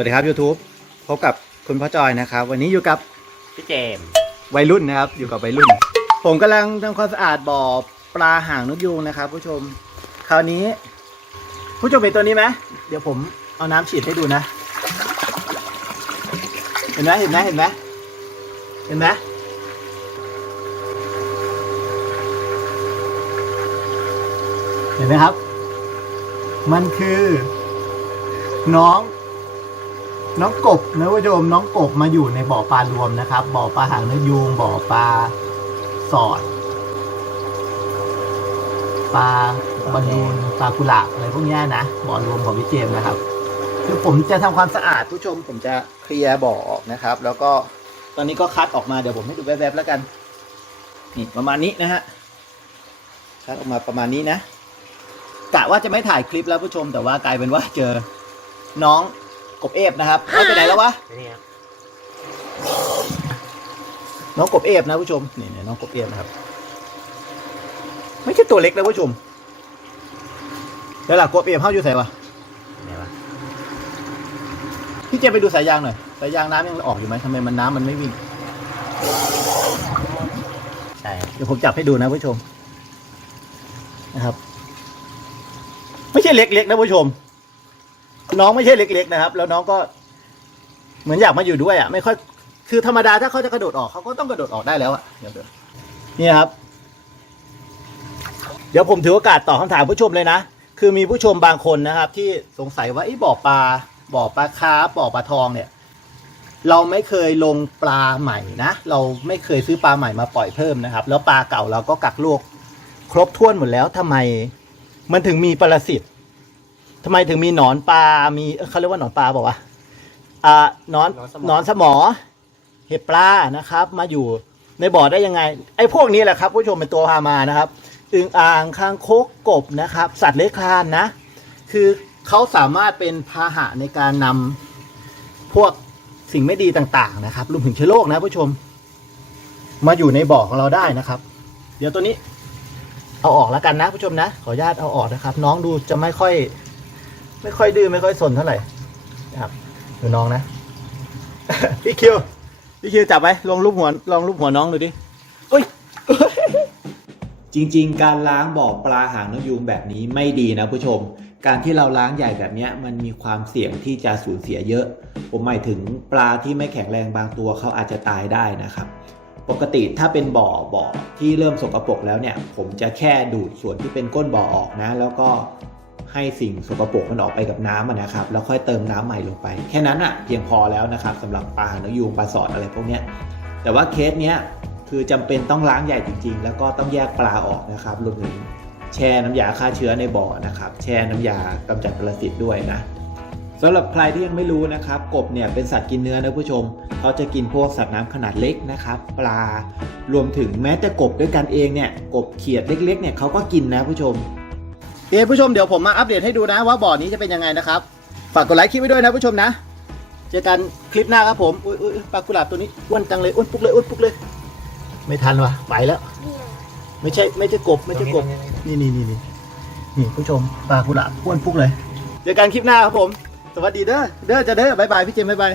วัสดีครับ YouTube พบกับคุณพ่อจอยนะครับ วันนี้อยู่กับพี่เจมส์วัยรุ่นนะครับ อยู่กับวัยรุ่น ผมกำลังทำความสะอาดบ่อปลาหางนกยูงนะครับ ผู้ชม คราวนี้ ผู้ชมเห็นตัวนี้ไหมเดี๋ยวผมเอาน้ำฉีดให้ดูนะ เห็นไหมเห็นไหมเห็นไหมเห็นไหมเห็นไหมครับ มันคือ น้อง น้องกบนะผู้ชมน้องกบมาอยู่ในบ่อปลารวมนะครับ บ่อปลาหางนกยูงบ่อปลาสอดปลาบอลลูนปลากุหลาบอะไรพวกนี้นะบ่อรวมของพี่เจมนะครับ คือผมจะทำความสะอาดผู้ชม ผมจะเคลียร์บ่อออกนะครับ แล้วก็ตอนนี้ก็คัดออกมาเดี๋ยวผมให้ดูแวบๆแล้วกันนี่ประมาณนี้นะฮะคัดออกมาประมาณนี้นะกะว่าจะไม่ถ่ายคลิปแล้วผู้ชมแต่ว่ากลายเป็นว่าเจอน้อง กบเอฟนะครับเอาไปไหนแล้ววะนี่ครับน้องกบเอฟนะผู้ชมนี่เนี่ยน้องกบเอฟนะครับ ไม่ใช่ตัวเล็กนะผู้ชมแล้วหล่ะกบเอฟเข้าอยู่ไหนวะไหนวะพี่เจมไปดูสายยางหน่อยสายยางน้ำยังออกอยู่ไหมทำไมมันน้ำมันไม่วิ่งใช่ครับเดี๋ยวผมจับให้ดูนะผู้ชมนะครับ ไม่ใช่เล็กๆนะผู้ชม น้องไม่ใช่เล็ก ๆ นะครับ แล้วน้องก็ เหมือนอยากมาอยู่ด้วยอะ ไม่ค่อย คือธรรมดาถ้าเขาจะกระโดดออกเขาก็ต้องกระโดดออกได้แล้วอะเดี๋ยวเดี๋ยวนี่ครับ เดี๋ยวผมถือโอกาสตอบคำถามผู้ชมเลยนะ คือมีผู้ชมบางคนนะครับ ที่สงสัยว่าไอ้บ่อปลาบ่อปลาคาบ่อปลาทองเนี่ย เราไม่เคยลงปลาใหม่นะ เราไม่เคยซื้อปลาใหม่มาปล่อยเพิ่มนะครับ แล้วปลาเก่าเราก็กักโรคครบถ้วนหมดแล้วทำไม มันถึงมีปรสิต ทำไมถึงมีหนอนปลา มีเอ้ยเขาเรียกว่าหนอนปลาบอกว่าอ่าหนอนหนอนสมอ เห็บปลานะครับ มาอยู่ในบ่อได้ยังไง ไอ้พวกนี้แหละครับผู้ชมเป็นตัวพามานะครับอึงอ่างคางคกกบนะครับ สัตว์เลื้อยคลานนะ คือเขาสามารถเป็นพาหะในการนำพวกสิ่งไม่ดีต่างๆนะครับรวมถึงเชื้อโรคนะผู้ชม มาอยู่ในบ่อของเราได้นะครับ เดี๋ยวตัวนี้ เอาออกแล้วกันนะผู้ชมนะ ขออนุญาตเอาออกนะครับ น้องดูจะไม่ค่อย ไม่ค่อยดื้อไม่ค่อยสนเท่าไหร่นะครับดูน้องนะ พี่คิวพี่คิวจับไว้ลองรูปหัวลองรูปหัวน้องดูดิอุ้ยจริงๆ การล้างบ่อปลาหางนกยูงแบบนี้ไม่ดีนะผู้ชม การที่เราล้างใหญ่แบบนี้มันมีความเสี่ยงที่จะสูญเสียเยอะ ผมหมายถึงปลาที่ไม่แข็งแรงบางตัวเขาอาจจะตายได้นะครับ ปกติถ้าเป็นบ่อบ่อที่เริ่มสกปรกแล้วเนี่ย ผมจะแค่ดูดส่วนที่เป็นก้นบ่อออกนะ แล้วก็ ให้สิ่งสกปรกมันออกไปกับน้ำนะครับ แล้วค่อยเติมน้ำใหม่ลงไป แค่นั้นอะเพียงพอแล้วนะครับสำหรับปลาหางนกยูงปลาสอดอะไรพวกนี้แต่ว่าเคสเนี้ยคือจำเป็นต้องล้างใหญ่จริง ๆ แล้วก็ต้องแยกปลาออกนะครับรวมถึงแช่น้ำยาฆ่าเชื้อในบ่อนะครับ แช่น้ำยากำจัดปรสิตด้วยนะสำหรับใครที่ยังไม่รู้นะครับ กบเนี่ยเป็นสัตว์กินเนื้อนะผู้ชมเขาจะกินพวกสัตว์น้ำขนาดเล็กนะครับ ปลารวมถึงแม้แต่กบด้วยกันเองเนี่ยกบเขียดเล็กๆเนี่ยเขาก็กินนะผู้ชม เอ้ผู้ชมเดี๋ยวผมมาอัปเดตให้ดูนะว่าบ่อนี้จะเป็นยังไงนะครับฝากกดไลค์คลิปไว้ด้วยนะผู้ชมนะ เจอกันคลิปหน้าครับผมอุ้ยอุ้ยปลากุหลาบตัวนี้อ้วนจังเลยอ้วนปุ๊กเลยอ้วนปุ๊กเลย ไม่ทันว่ะไปแล้ว ไม่ใช่ไม่ใช่กบไม่ใช่กบนี่นี่นี่นี่นี่ผู้ชมปลากุหลาบอ้วนปุ๊กเลย เจอกันคลิปหน้าครับผม สวัสดีเด้อเด้อจะเด้อบายบายพี่เจมส์บายบาย